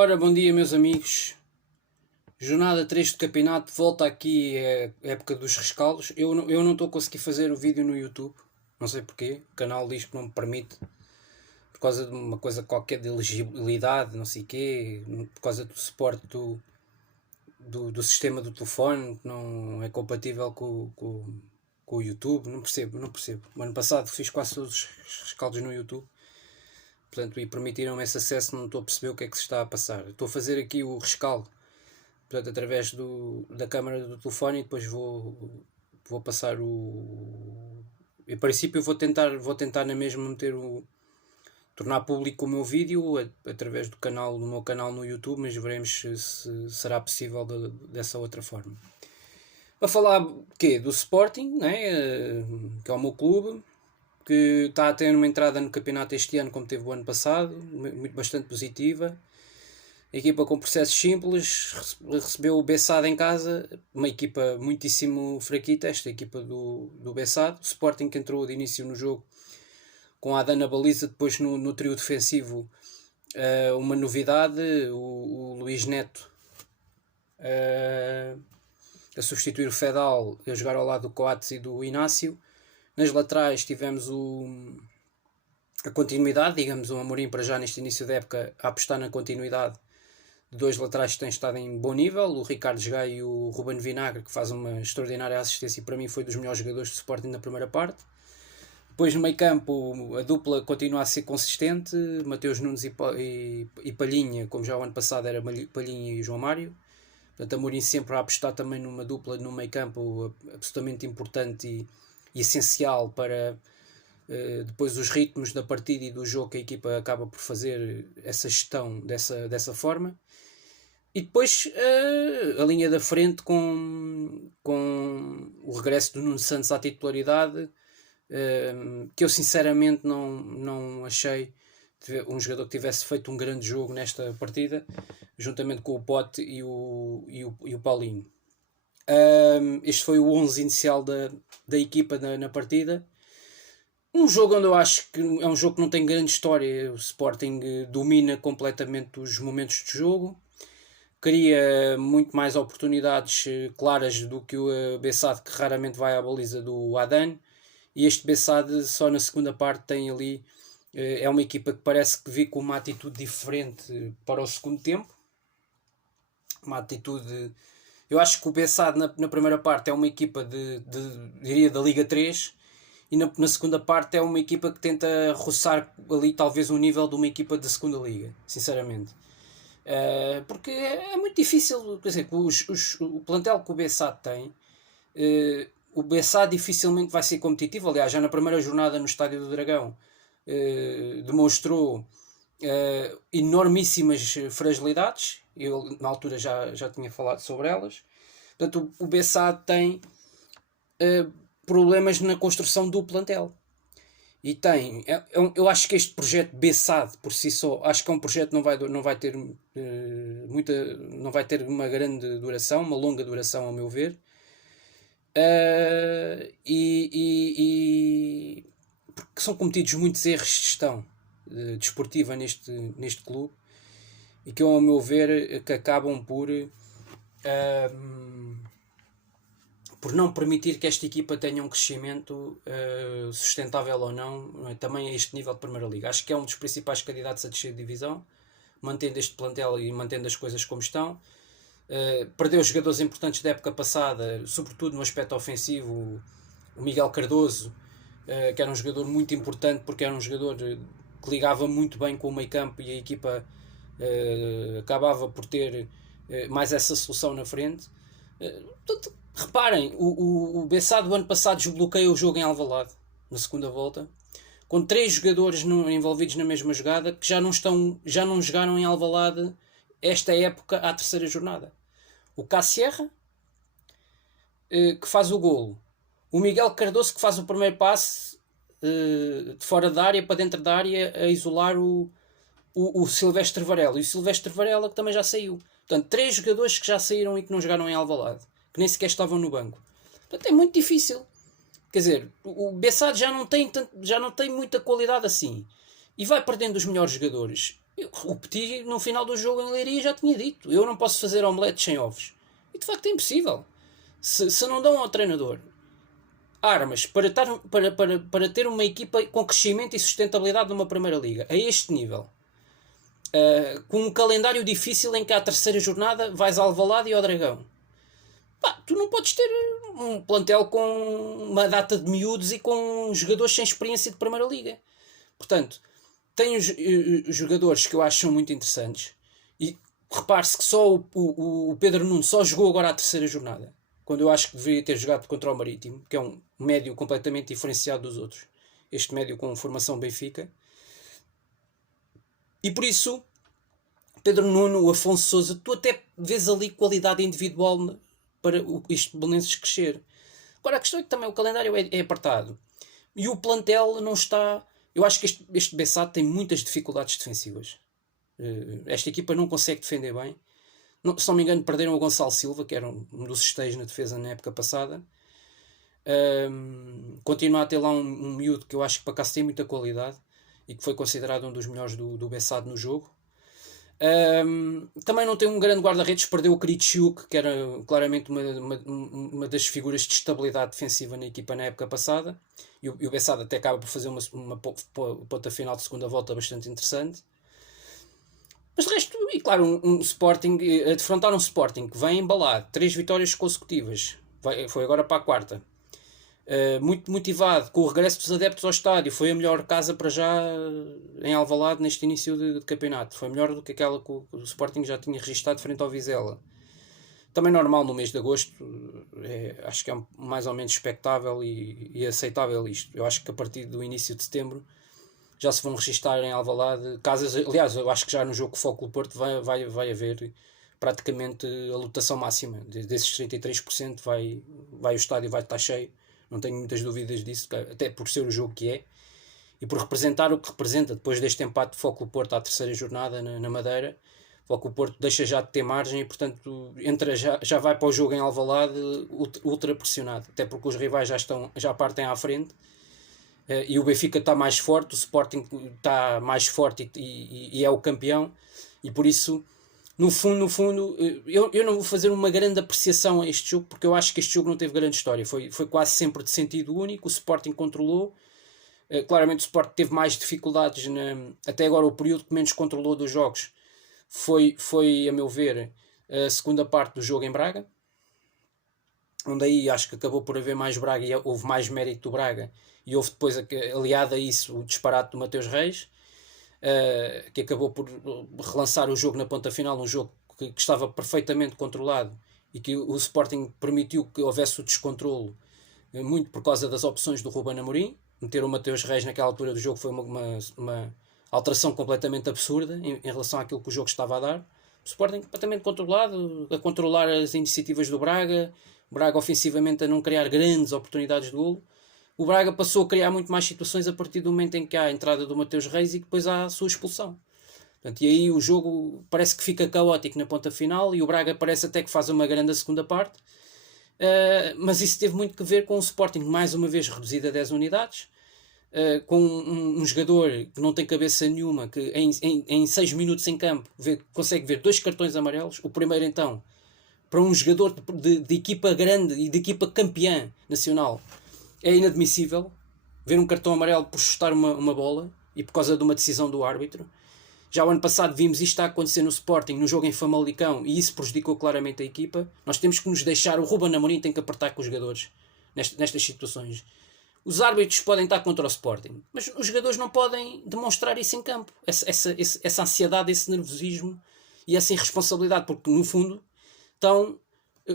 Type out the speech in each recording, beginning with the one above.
Ora, bom dia meus amigos. Jornada 3 de campeonato, volta aqui a época dos rescaldos. Eu não estou a conseguir fazer o vídeo no YouTube, não sei porquê. O canal diz que não me permite, por causa de uma coisa qualquer de elegibilidade, não sei o quê, por causa do suporte do sistema do telefone, que não é compatível com o YouTube. Não percebo. O ano passado fiz quase todos os rescaldos no YouTube. Portanto, e permitiram-me esse acesso, não estou a perceber o que é que se está a passar. Estou a fazer aqui o rescaldo, portanto, através da câmara do telefone, e depois vou passar o... Em princípio vou tentar na mesma tornar público o meu vídeo através do meu canal no YouTube, mas veremos se será possível dessa outra forma. Para falar do Sporting, né? Que é o meu clube, que está a ter uma entrada no campeonato este ano como teve o ano passado, bastante positiva. A equipa com processos simples, recebeu o Bessade em casa, uma equipa muitíssimo fraquita, esta equipa do Bessade. O Sporting, que entrou de início no jogo com a Adana Baliza, depois no trio defensivo uma novidade, o Luís Neto a substituir o Fedal, a jogar ao lado do Coates e do Inácio. Nas laterais tivemos a continuidade, digamos, o Amorim para já neste início da época a apostar na continuidade de dois laterais que têm estado em bom nível, o Ricardo Gaio e o Ruben Vinagre, que faz uma extraordinária assistência e para mim foi dos melhores jogadores do Sporting na primeira parte. Depois no meio campo a dupla continua a ser consistente, Mateus Nunes e Palhinha, como já o ano passado era Palhinha e João Mário. Portanto, Amorim sempre a apostar também numa dupla no meio campo absolutamente importante e essencial para depois os ritmos da partida e do jogo que a equipa acaba por fazer essa gestão dessa forma. E depois a linha da frente com o regresso do Nuno Santos à titularidade, que eu sinceramente não achei um jogador que tivesse feito um grande jogo nesta partida, juntamente com o Pote e o Paulinho. Este foi o 11 inicial da equipa na partida. Um jogo onde eu acho que é um jogo que não tem grande história. O Sporting domina completamente os momentos de jogo, cria muito mais oportunidades claras do que o Bessade, que raramente vai à baliza do Adan. E este Bessade só na segunda parte tem ali, é uma equipa que parece que vê com uma atitude diferente para o segundo tempo. Uma atitude... Eu acho que o Bessade na primeira parte é uma equipa diria da Liga 3, e na segunda parte é uma equipa que tenta roçar ali talvez um nível de uma equipa da segunda liga, sinceramente. Porque é muito difícil, quer dizer, o plantel que o Bessade tem, o Bessade dificilmente vai ser competitivo. Aliás, já na primeira jornada no Estádio do Dragão demonstrou enormíssimas fragilidades. Eu na altura já tinha falado sobre elas. Portanto, o Bessade tem problemas na construção do plantel. E tem, eu acho que este projeto Bessade por si só, acho que é um projeto que não vai ter não vai ter uma grande duração, uma longa duração ao meu ver. Porque são cometidos muitos erros de gestão desportiva neste clube, e que ao meu ver que acabam por não permitir que esta equipa tenha um crescimento sustentável ou não, também a este nível de Primeira Liga. Acho que é um dos principais candidatos a descer de divisão, mantendo este plantel e mantendo as coisas como estão. Perdeu jogadores importantes da época passada, sobretudo no aspecto ofensivo. O Miguel Cardoso, que era um jogador muito importante, porque era um jogador que ligava muito bem com o meio campo, e a equipa acabava por ter mais essa solução na frente. Reparem, o Bessade do ano passado desbloqueia o jogo em Alvalade, na segunda volta, com 3 jogadores envolvidos na mesma jogada, que já não jogaram em Alvalade esta época à terceira jornada. O Cassierra, que faz o golo. O Miguel Cardoso, que faz o primeiro passe de fora da área para dentro da área, a isolar o Silvestre Varela. E o Silvestre Varela, que também já saiu. Portanto, 3 jogadores que já saíram e que não jogaram em Alvalade, que nem sequer estavam no banco. Portanto, é muito difícil. Quer dizer, o Bessade já não tem muita qualidade assim, e vai perdendo os melhores jogadores. O Petit, no final do jogo em Leiria, já tinha dito: eu não posso fazer omelete sem ovos. E de facto é impossível. Se não dão ao treinador armas para ter uma equipa com crescimento e sustentabilidade numa Primeira Liga, a este nível, com um calendário difícil em que à terceira jornada vais ao Alvalade e ao Dragão, pá, tu não podes ter um plantel com uma data de miúdos e com jogadores sem experiência de Primeira Liga. Portanto, tem os jogadores que eu acho são muito interessantes. E repare-se que só o Pedro Nuno só jogou agora à terceira jornada, quando eu acho que deveria ter jogado contra o Marítimo, que é um médio completamente diferenciado dos outros. Este médio com formação Benfica. E por isso, Pedro Nuno, o Afonso Sousa, tu até vês ali qualidade individual para este Belenenses crescer. Agora, a questão é que também o calendário é apertado. E o plantel não está... Eu acho que este Bessade tem muitas dificuldades defensivas. Esta equipa não consegue defender bem. Não, se não me engano, perderam o Gonçalo Silva, que era um dos esteios na defesa na época passada. Continua a ter lá um miúdo que eu acho que para cá tem muita qualidade e que foi considerado um dos melhores do Bessade no jogo. Também não tem um grande guarda-redes, perdeu o Kritschuk, que era claramente uma das figuras de estabilidade defensiva na equipa na época passada, e o Bessade até acaba por fazer uma ponta final de segunda volta bastante interessante. Mas de resto, e claro, um Sporting, a defrontar um Sporting que vem embalado, 3 vitórias consecutivas, foi agora para a quarta, muito motivado, com o regresso dos adeptos ao estádio, foi a melhor casa para já em Alvalade neste início de campeonato, foi melhor do que aquela que o Sporting já tinha registado frente ao Vizela. Também normal no mês de agosto, acho que é mais ou menos expectável e aceitável isto. Eu acho que a partir do início de setembro já se vão registar em Alvalade casas. Aliás, eu acho que já no jogo com o Foco do Porto vai haver praticamente a lotação máxima. Desses 33% o estádio vai estar cheio. Não tenho muitas dúvidas disso, até por ser o jogo que é e por representar o que representa. Depois deste empate de Foco do Porto à terceira jornada na Madeira, Foco do Porto deixa já de ter margem e portanto já vai para o jogo em Alvalade ultra pressionado, até porque os rivais já partem à frente. E o Benfica está mais forte, o Sporting está mais forte e é o campeão, e por isso, no fundo, eu não vou fazer uma grande apreciação a este jogo, porque eu acho que este jogo não teve grande história, foi quase sempre de sentido único, o Sporting controlou, claramente o Sporting teve mais dificuldades, até agora o período que menos controlou dos jogos foi, a meu ver, a segunda parte do jogo em Braga, onde aí acho que acabou por haver mais Braga e houve mais mérito do Braga, e houve depois, aliado a isso, o disparate do Mateus Reis, que acabou por relançar o jogo na ponta final, um jogo que estava perfeitamente controlado e que o Sporting permitiu que houvesse o descontrolo, muito por causa das opções do Ruben Amorim. Meter o Mateus Reis naquela altura do jogo foi uma alteração completamente absurda em relação àquilo que o jogo estava a dar. O Sporting completamente controlado, a controlar as iniciativas do Braga, o Braga ofensivamente a não criar grandes oportunidades de golo. O Braga passou a criar muito mais situações a partir do momento em que há a entrada do Mateus Reis e depois há a sua expulsão. Portanto, e aí o jogo parece que fica caótico na ponta final e o Braga parece até que faz uma grande segunda parte. Mas isso teve muito que ver com o Sporting, mais uma vez reduzido a 10 unidades, com um jogador que não tem cabeça nenhuma, que em 6 minutos em campo consegue ver 2 cartões amarelos. O primeiro, então, para um jogador de equipa grande e de equipa campeã nacional, é inadmissível ver um cartão amarelo por chutar uma bola e por causa de uma decisão do árbitro. Já o ano passado vimos isto a acontecer no Sporting, no jogo em Famalicão, e isso prejudicou claramente a equipa. Nós temos que nos deixar, o Ruben Amorim tem que apertar com os jogadores nestas situações. Os árbitros podem estar contra o Sporting, mas os jogadores não podem demonstrar isso em campo. Essa ansiedade, esse nervosismo e essa irresponsabilidade, porque no fundo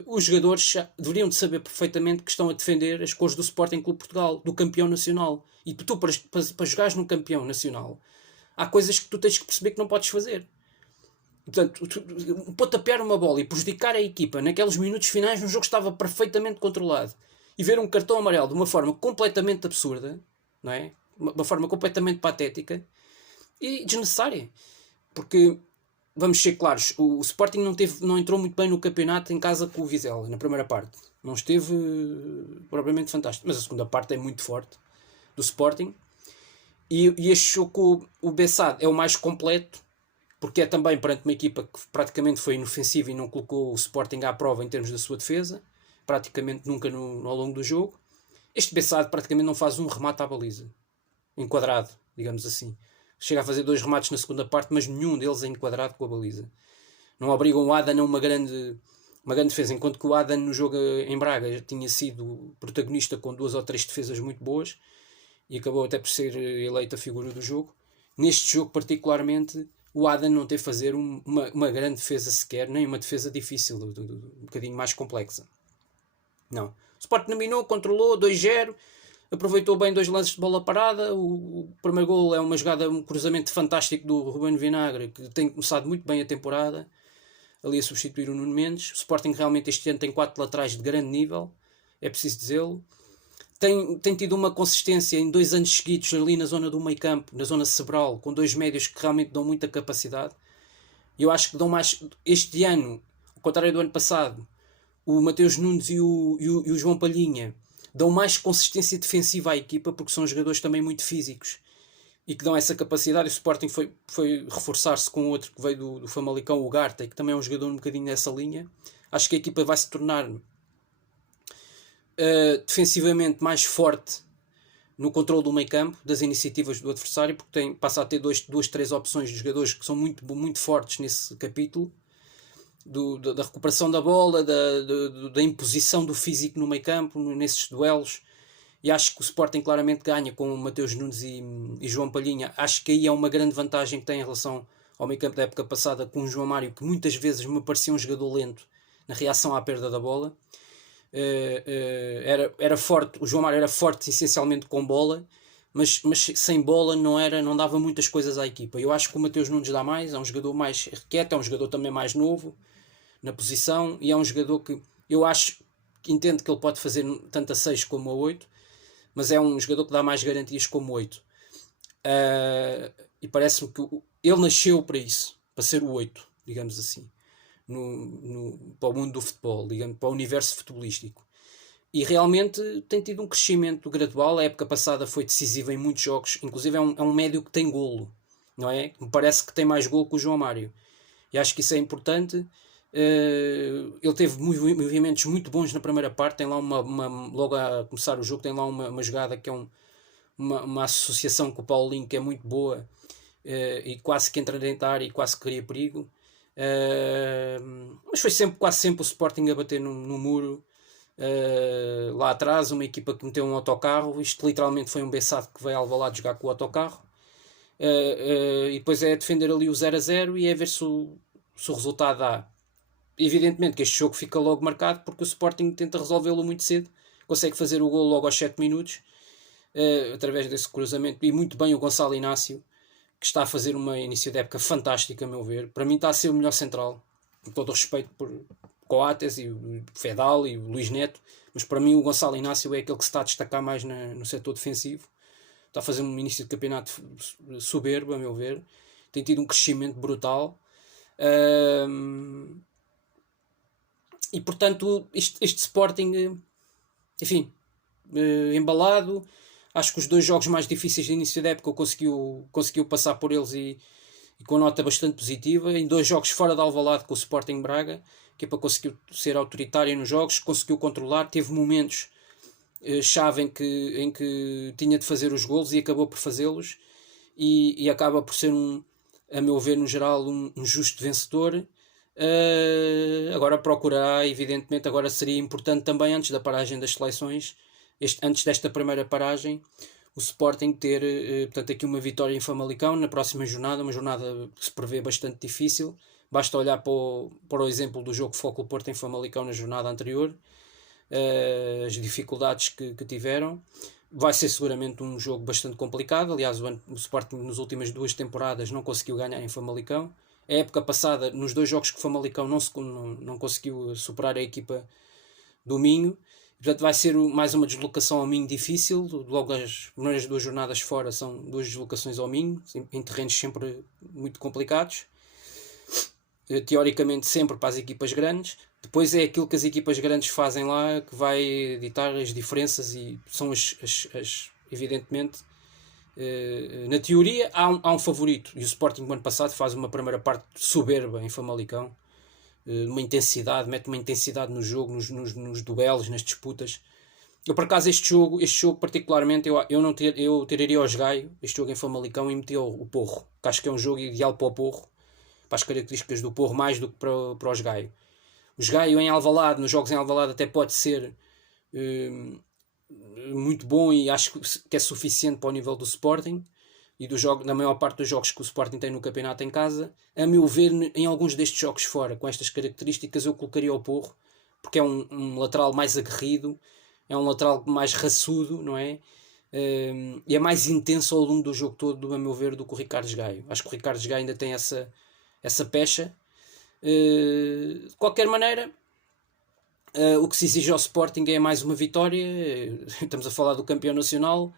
os jogadores deveriam de saber perfeitamente que estão a defender as cores do Sporting Clube Portugal, do campeão nacional. E tu, para jogares no campeão nacional, há coisas que tu tens que perceber que não podes fazer. Portanto, pontapéar uma bola e prejudicar a equipa naqueles minutos finais num jogo que estava perfeitamente controlado e ver um cartão amarelo de uma forma completamente absurda, não é? Uma forma completamente patética e desnecessária. Porque, vamos ser claros, o Sporting não entrou muito bem no campeonato em casa com o Vizela, na primeira parte. Não esteve propriamente fantástico. Mas a segunda parte é muito forte do Sporting. E este jogo com o Bessade é o mais completo porque é também perante uma equipa que praticamente foi inofensiva e não colocou o Sporting à prova em termos da sua defesa, praticamente nunca ao longo do jogo. Este Bessade praticamente não faz um remate à baliza, enquadrado, digamos assim. Chega a fazer 2 remates na segunda parte, mas nenhum deles é enquadrado com a baliza. Não obrigam o Adan a uma grande defesa, enquanto que o Adan no jogo em Braga já tinha sido protagonista com 2 ou 3 defesas muito boas e acabou até por ser eleito a figura do jogo. Neste jogo particularmente, o Adan não teve a fazer uma grande defesa sequer, nem uma defesa difícil, um bocadinho mais complexa. Não. O Sport dominou, controlou, 2-0, aproveitou bem 2 lances de bola parada. O primeiro gol é uma jogada, um cruzamento fantástico do Ruben Vinagre, que tem começado muito bem a temporada, ali a substituir o Nuno Mendes. O Sporting realmente este ano tem 4 laterais de grande nível, é preciso dizê-lo. Tem tido uma consistência em 2 anos seguidos ali na zona do meio campo, na zona cerebral, com 2 médios que realmente dão muita capacidade. Eu acho que dão mais este ano, ao contrário do ano passado. O Mateus Nunes e o João Palhinha dão mais consistência defensiva à equipa, porque são jogadores também muito físicos e que dão essa capacidade. O Sporting foi reforçar-se com outro que veio do Famalicão, o Garta, que também é um jogador um bocadinho nessa linha. Acho que a equipa vai se tornar defensivamente mais forte no controle do meio campo, das iniciativas do adversário, porque passa a ter 2-3 opções de jogadores que são muito, muito fortes nesse capítulo. Da recuperação da bola, da imposição do físico no meio campo, nesses duelos. E acho que o Sporting claramente ganha com o Mateus Nunes e João Palhinha. Acho que aí é uma grande vantagem que tem em relação ao meio campo da época passada com o João Mário, que muitas vezes me parecia um jogador lento na reação à perda da bola. Era forte, o João Mário era forte essencialmente com bola, mas sem bola não dava muitas coisas à equipa. Eu acho que o Mateus Nunes dá mais, é um jogador mais quieto, é um jogador também mais novo na posição, e é um jogador que eu acho que entendo que ele pode fazer tanto a 6 como a 8, mas é um jogador que dá mais garantias como 8. E parece-me que ele nasceu para isso, para ser o 8, digamos assim, para o mundo do futebol, digamos, para o universo futebolístico. E realmente tem tido um crescimento gradual. A época passada foi decisiva em muitos jogos, inclusive é um médio que tem golo, não é? Me parece que tem mais golo que o João Mário. E acho que isso é importante. Ele teve movimentos muito bons na primeira parte. Tem lá logo a começar o jogo, tem lá uma jogada que é uma associação com o Paulinho que é muito boa, e quase que entra dentro da área e quase que cria perigo. Mas foi quase sempre o Sporting a bater no muro. Lá atrás, uma equipa que meteu um autocarro. Isto literalmente foi um Bessade que veio ao Alvalade jogar com o autocarro. E depois é defender ali o 0-0 e é ver se o resultado dá. Evidentemente que este jogo fica logo marcado porque o Sporting tenta resolvê-lo muito cedo, consegue fazer o gol logo aos 7 minutos, através desse cruzamento, e muito bem o Gonçalo Inácio, que está a fazer uma início de época fantástica, a meu ver. Para mim está a ser o melhor central, com todo o respeito por Coates e o Fedal e o Luís Neto, mas para mim o Gonçalo Inácio é aquele que se está a destacar mais no setor defensivo. Está a fazer um início de campeonato soberbo, a meu ver. Tem tido um crescimento brutal. E portanto este Sporting, enfim, embalado. Acho que os 2 jogos mais difíceis de início da época conseguiu passar por eles e com nota bastante positiva. Em 2 jogos fora de Alvalade com o Sporting Braga, que é para conseguir ser autoritário nos jogos, conseguiu controlar, teve momentos chave em que tinha de fazer os golos e acabou por fazê-los, e acaba por ser a meu ver no geral um justo vencedor. Agora procurará, evidentemente, agora seria importante também antes da paragem das seleções, antes desta primeira paragem, o Sporting ter portanto, aqui uma vitória em Famalicão na próxima jornada, uma jornada que se prevê bastante difícil. Basta olhar para o exemplo do jogo Foco Porto em Famalicão na jornada anterior, as dificuldades que tiveram. Vai ser seguramente um jogo bastante complicado. Aliás, o Sporting nas últimas 2 temporadas não conseguiu ganhar em Famalicão. A época passada, nos 2 jogos que o Famalicão não conseguiu superar a equipa do Minho. Portanto, vai ser mais uma deslocação ao Minho difícil. Logo as primeiras 2 jornadas fora são 2 deslocações ao Minho, em terrenos sempre muito complicados. Teoricamente sempre para as equipas grandes. Depois é aquilo que as equipas grandes fazem lá que vai ditar as diferenças, e são evidentemente Na teoria há um favorito, e o Sporting no ano passado faz uma primeira parte soberba em Famalicão, uma intensidade, mete uma intensidade no jogo, nos duelos, nas disputas. Eu, por acaso, este jogo particularmente, eu tiraria o Gaio, este jogo em Famalicão, e metia o Porro, que acho que é um jogo ideal para o Porro, para as características do Porro, mais do que para o Gaio. O Gaio em Alvalade, nos jogos em Alvalade, até pode ser muito bom, e acho que é suficiente para o nível do Sporting e na maior parte dos jogos que o Sporting tem no campeonato em casa. A meu ver, em alguns destes jogos fora, com estas características, eu colocaria o Porro, porque é um lateral mais aguerrido, é um lateral mais raçudo, não é? E é mais intenso ao longo do jogo todo, a meu ver, do que o Ricardo Gaio. Acho que o Ricardo Gaio ainda tem essa pecha. De qualquer maneira, o que se exige ao Sporting é mais uma vitória. Estamos a falar do campeão nacional,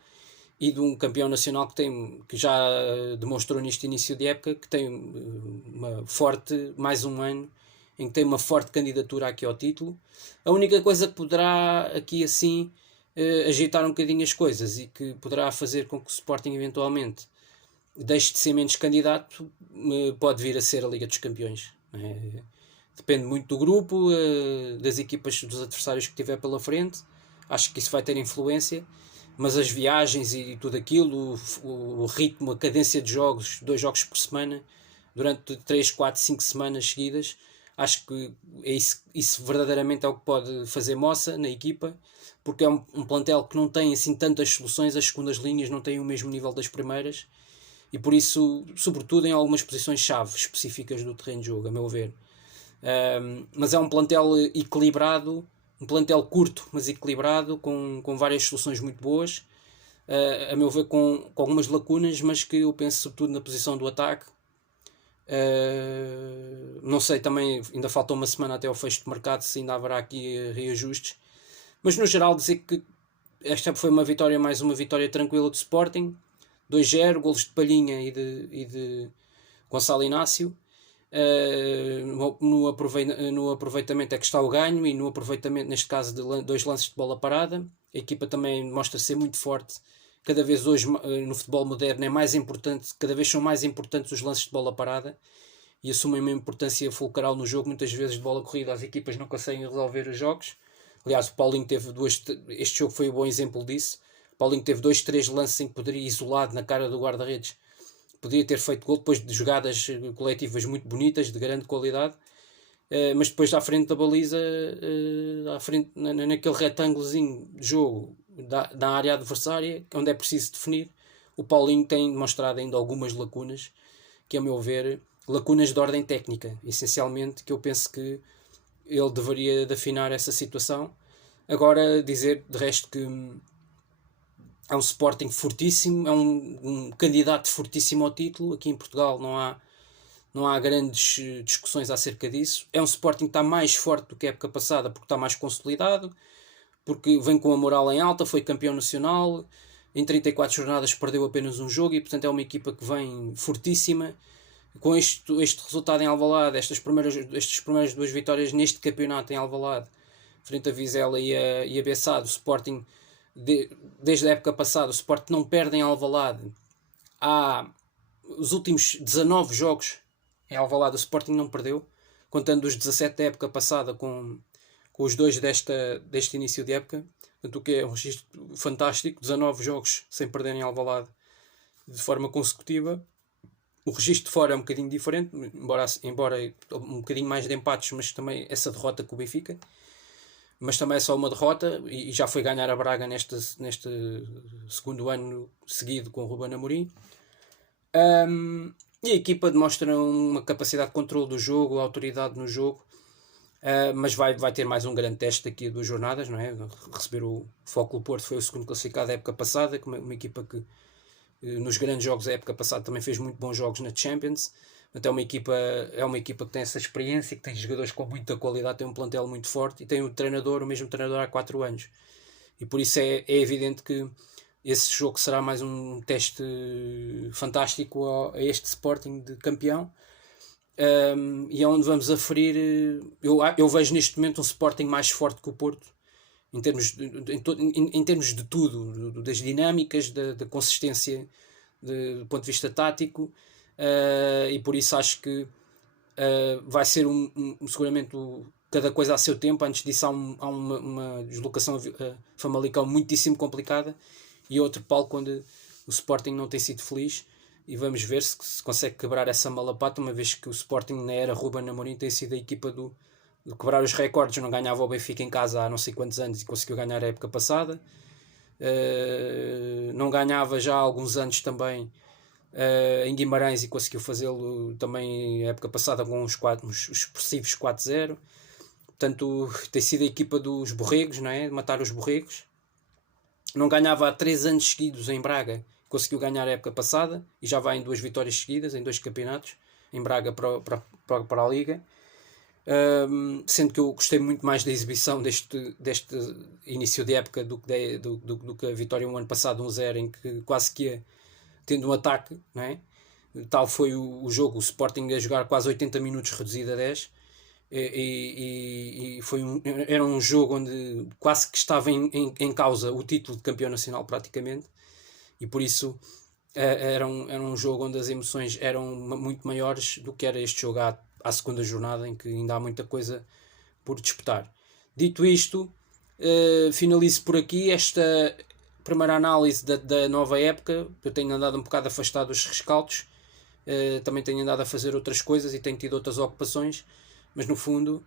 e de um campeão nacional que já demonstrou neste início de época que tem mais um ano em que tem uma forte candidatura aqui ao título. A única coisa que poderá aqui assim agitar um bocadinho as coisas, e que poderá fazer com que o Sporting eventualmente deixe de ser menos candidato, pode vir a ser a Liga dos Campeões. Depende muito do grupo, das equipas, dos adversários que tiver pela frente. Acho que isso vai ter influência, mas as viagens e tudo aquilo, o ritmo, a cadência de jogos, 2 jogos por semana, durante 3, 4, 5 semanas seguidas, acho que isso verdadeiramente é o que pode fazer moça na equipa, porque é um plantel que não tem assim tantas soluções, as segundas linhas não têm o mesmo nível das primeiras, e por isso, sobretudo em algumas posições-chave específicas do terreno de jogo, a meu ver. Mas é um plantel equilibrado, um plantel curto, mas equilibrado, com várias soluções muito boas, a meu ver com algumas lacunas, mas que eu penso sobretudo na posição do ataque. Não sei, também ainda falta uma semana até ao fecho de mercado, se ainda haverá aqui reajustes, mas no geral dizer que esta foi mais uma vitória tranquila do Sporting. 2-0, golos de Palhinha e de Gonçalo Inácio. No aproveitamento é que está o ganho, e no aproveitamento, neste caso, de 2 lances de bola parada. A equipa também mostra ser muito forte. Cada vez hoje, no futebol moderno, é mais importante, cada vez são mais importantes os lances de bola parada, e assumem uma importância fulcral no jogo. Muitas vezes de bola corrida as equipas não conseguem resolver os jogos. Aliás, o Paulinho teve este jogo foi um bom exemplo disso. O Paulinho teve 2, 3 lances em que poderia, isolado na cara do guarda-redes, podia ter feito gol, depois de jogadas coletivas muito bonitas, de grande qualidade, mas depois à frente da baliza, à frente, naquele retângulozinho de jogo da área adversária, onde é preciso definir, o Paulinho tem demonstrado ainda algumas lacunas, que a meu ver, lacunas de ordem técnica, essencialmente, que eu penso que ele deveria de afinar essa situação. Agora, dizer de resto que é um Sporting fortíssimo, é um candidato fortíssimo ao título. Aqui em Portugal não há grandes discussões acerca disso. É um Sporting que está mais forte do que a época passada, porque está mais consolidado, porque vem com a moral em alta, foi campeão nacional, em 34 jornadas perdeu apenas um jogo, e portanto é uma equipa que vem fortíssima. Com este resultado em Alvalade, estas primeiras 2 vitórias neste campeonato em Alvalade, frente a Vizela e a Bessade, o Sporting, desde a época passada, o Sporting não perde em Alvalade. Há os últimos 19 jogos em Alvalade, o Sporting não perdeu, contando os 17 da época passada com os 2 deste início de época. Portanto, o que é um registro fantástico, 19 jogos sem perder em Alvalade de forma consecutiva. O registro de fora é um bocadinho diferente, embora um bocadinho mais de empates, mas também essa derrota com o Benfica. Mas também é só uma derrota, e já foi ganhar a Braga neste segundo ano seguido com o Ruben Amorim. E a equipa demonstra uma capacidade de controle do jogo, autoridade no jogo, mas vai ter mais um grande teste daqui a 2 jornadas, não é? Receber o Fóculo Porto, foi o segundo classificado da época passada, uma equipa que nos grandes jogos da época passada também fez muito bons jogos na Champions. Então é uma equipa que tem essa experiência, que tem jogadores com muita qualidade, tem um plantel muito forte, e tem o mesmo treinador há 4 anos. E por isso é evidente que esse jogo será mais um teste fantástico a este Sporting de campeão. E é onde vamos aferir. Eu vejo neste momento um Sporting mais forte que o Porto, em termos de tudo, das dinâmicas, da consistência do ponto de vista tático, e por isso acho que vai ser seguramente cada coisa a seu tempo. Antes disso há uma deslocação a Famalicão muitíssimo complicada e outro palco onde o Sporting não tem sido feliz, e vamos ver se consegue quebrar essa malapata, uma vez que o Sporting na era Ruben Amorim tem sido a equipa de quebrar os recordes. Não ganhava o Benfica em casa há não sei quantos anos e conseguiu ganhar a época passada. Não ganhava já há alguns anos também em Guimarães e conseguiu fazê-lo também a época passada com uns expressivos 4-0. Portanto, tem sido a equipa dos borregos, não é? De matar os borregos. Não ganhava há 3 anos seguidos em Braga, conseguiu ganhar a época passada e já vai em 2 vitórias seguidas, em 2 campeonatos, em Braga para a Liga. Sendo que eu gostei muito mais da exibição deste início de época do que a vitória um ano passado, 1-0, em que quase que ia tendo um ataque, não é? Tal foi o jogo, o Sporting a jogar quase 80 minutos reduzido a 10, e era um jogo onde quase que estava em causa o título de campeão nacional praticamente, e por isso era um jogo onde as emoções eram muito maiores do que era este jogo à segunda jornada, em que ainda há muita coisa por disputar. Dito isto, finalizo por aqui esta primeira análise da nova época. Eu tenho andado um bocado afastado dos rescaldos, também tenho andado a fazer outras coisas e tenho tido outras ocupações, mas no fundo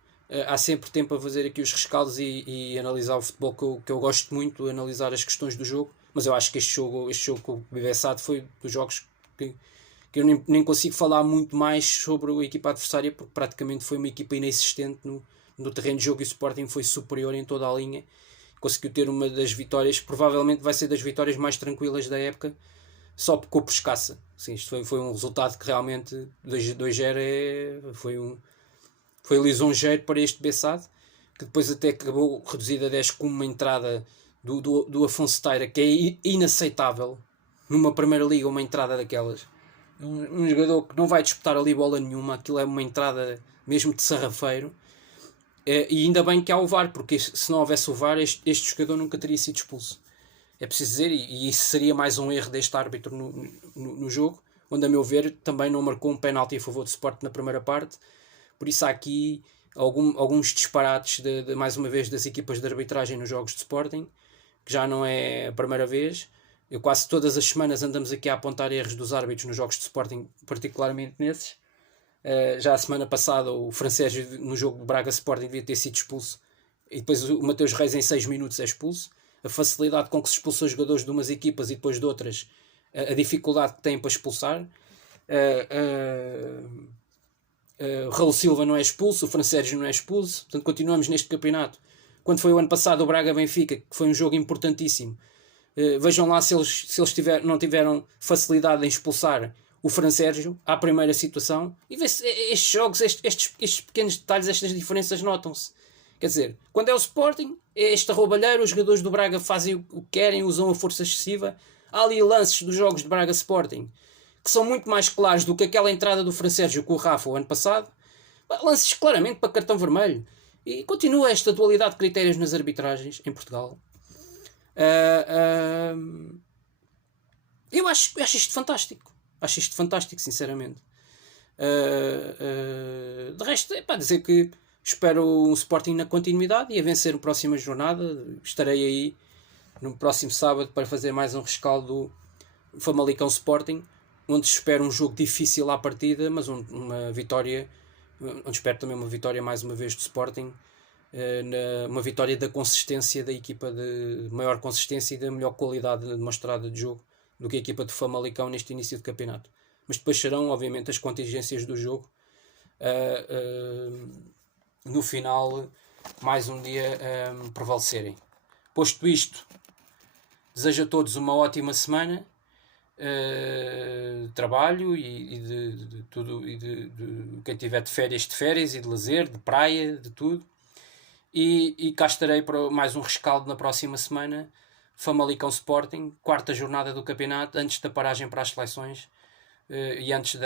há sempre tempo a fazer aqui os rescaldos e analisar o futebol que eu gosto muito, analisar as questões do jogo. Mas eu acho que este jogo com o Bessade foi dos jogos que eu nem consigo falar muito mais sobre a equipa adversária, porque praticamente foi uma equipa inexistente no terreno de jogo, e o Sporting foi superior em toda a linha, conseguiu ter uma das vitórias, provavelmente vai ser das vitórias mais tranquilas da época, só por escassa. Sim, isto foi um resultado que realmente 2-0 foi lisonjeiro para este Bessade, que depois até acabou reduzido a 10 com uma entrada do Afonso Taira, que é inaceitável numa primeira liga, uma entrada daquelas. Um jogador que não vai disputar ali bola nenhuma, aquilo é uma entrada mesmo de sarrafeiro. E ainda bem que há o VAR, porque se não houvesse o VAR, este jogador nunca teria sido expulso. É preciso dizer, e isso seria mais um erro deste árbitro no jogo, onde, a meu ver, também não marcou um penalti a favor do Sporting na primeira parte. Por isso há aqui alguns disparates, mais uma vez, das equipas de arbitragem nos jogos de Sporting, que já não é a primeira vez. Eu quase todas as semanas andamos aqui a apontar erros dos árbitros nos jogos de Sporting, particularmente nesses. Já a semana passada o Francésio no jogo de Braga Sporting devia ter sido expulso, e depois o Mateus Reis em 6 minutos é expulso. A facilidade com que se expulsa os jogadores de umas equipas e depois de outras, a dificuldade que têm para expulsar. Raul Silva não é expulso, o Francésio não é expulso. Portanto, continuamos neste campeonato. Quando foi o ano passado o Braga-Benfica, que foi um jogo importantíssimo, vejam lá se eles não tiveram facilidade em expulsar o Francésio à primeira situação, e vê se estes jogos, estes pequenos detalhes, estas diferenças notam-se. Quer dizer, quando é o Sporting, é este roubalheiro, os jogadores do Braga fazem o que querem, usam a força excessiva. Há ali lances dos jogos de Braga Sporting que são muito mais claros do que aquela entrada do Francésio com o Rafa o ano passado. Lances claramente para cartão vermelho. E continua esta dualidade de critérios nas arbitragens em Portugal. Eu acho isto fantástico. Acho isto fantástico, sinceramente. De resto, é para dizer que espero um Sporting na continuidade e a vencer na próxima jornada. Estarei aí no próximo sábado para fazer mais um rescaldo do Famalicão Sporting, onde espero um jogo difícil à partida, mas uma vitória, onde espero também uma vitória mais uma vez do Sporting, uma vitória da consistência da equipa, de maior consistência e da melhor qualidade demonstrada de jogo do que a equipa do Famalicão neste início de campeonato. Mas depois serão, obviamente, as contingências do jogo no final, mais um dia prevalecerem. Posto isto, desejo a todos uma ótima semana de trabalho e de tudo, e de quem tiver de férias e de lazer, de praia, de tudo. E cá estarei para mais um rescaldo na próxima semana. Famalicão Sporting, 4ª jornada do campeonato, antes da paragem para as seleções e antes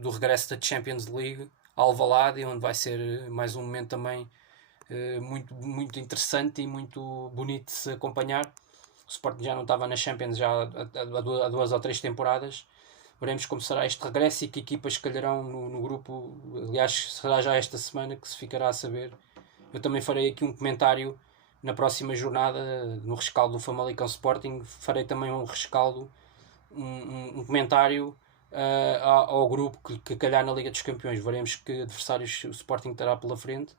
do regresso da Champions League ao Alvalade, onde vai ser mais um momento também muito, muito interessante e muito bonito de se acompanhar. O Sporting já não estava na Champions já há 2 ou 3 temporadas. Veremos como será este regresso e que equipas calharão no grupo. Aliás, será já esta semana que se ficará a saber. Eu também farei aqui um comentário na próxima jornada, no rescaldo do Famalicão Sporting. Farei também um rescaldo, um comentário ao grupo que calhar na Liga dos Campeões. Veremos que adversários o Sporting terá pela frente.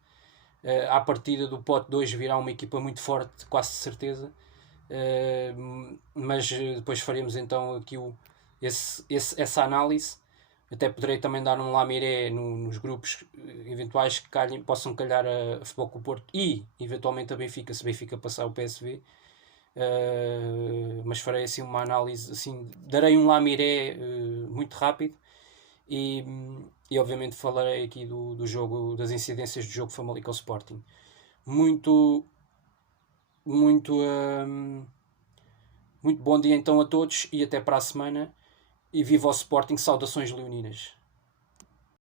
À partida do pote 2 virá uma equipa muito forte, quase de certeza. Mas depois faremos então aqui essa análise. Até poderei também dar um lamiré nos grupos eventuais que possam calhar a Futebol Clube do Porto e eventualmente a Benfica, se Benfica passar o PSV. Mas farei assim uma análise, assim, darei um lamiré muito rápido e obviamente falarei aqui do jogo, das incidências do jogo Famalicão Sporting. Muito muito bom dia então a todos e até para a semana. E viva o Sporting, saudações leoninas.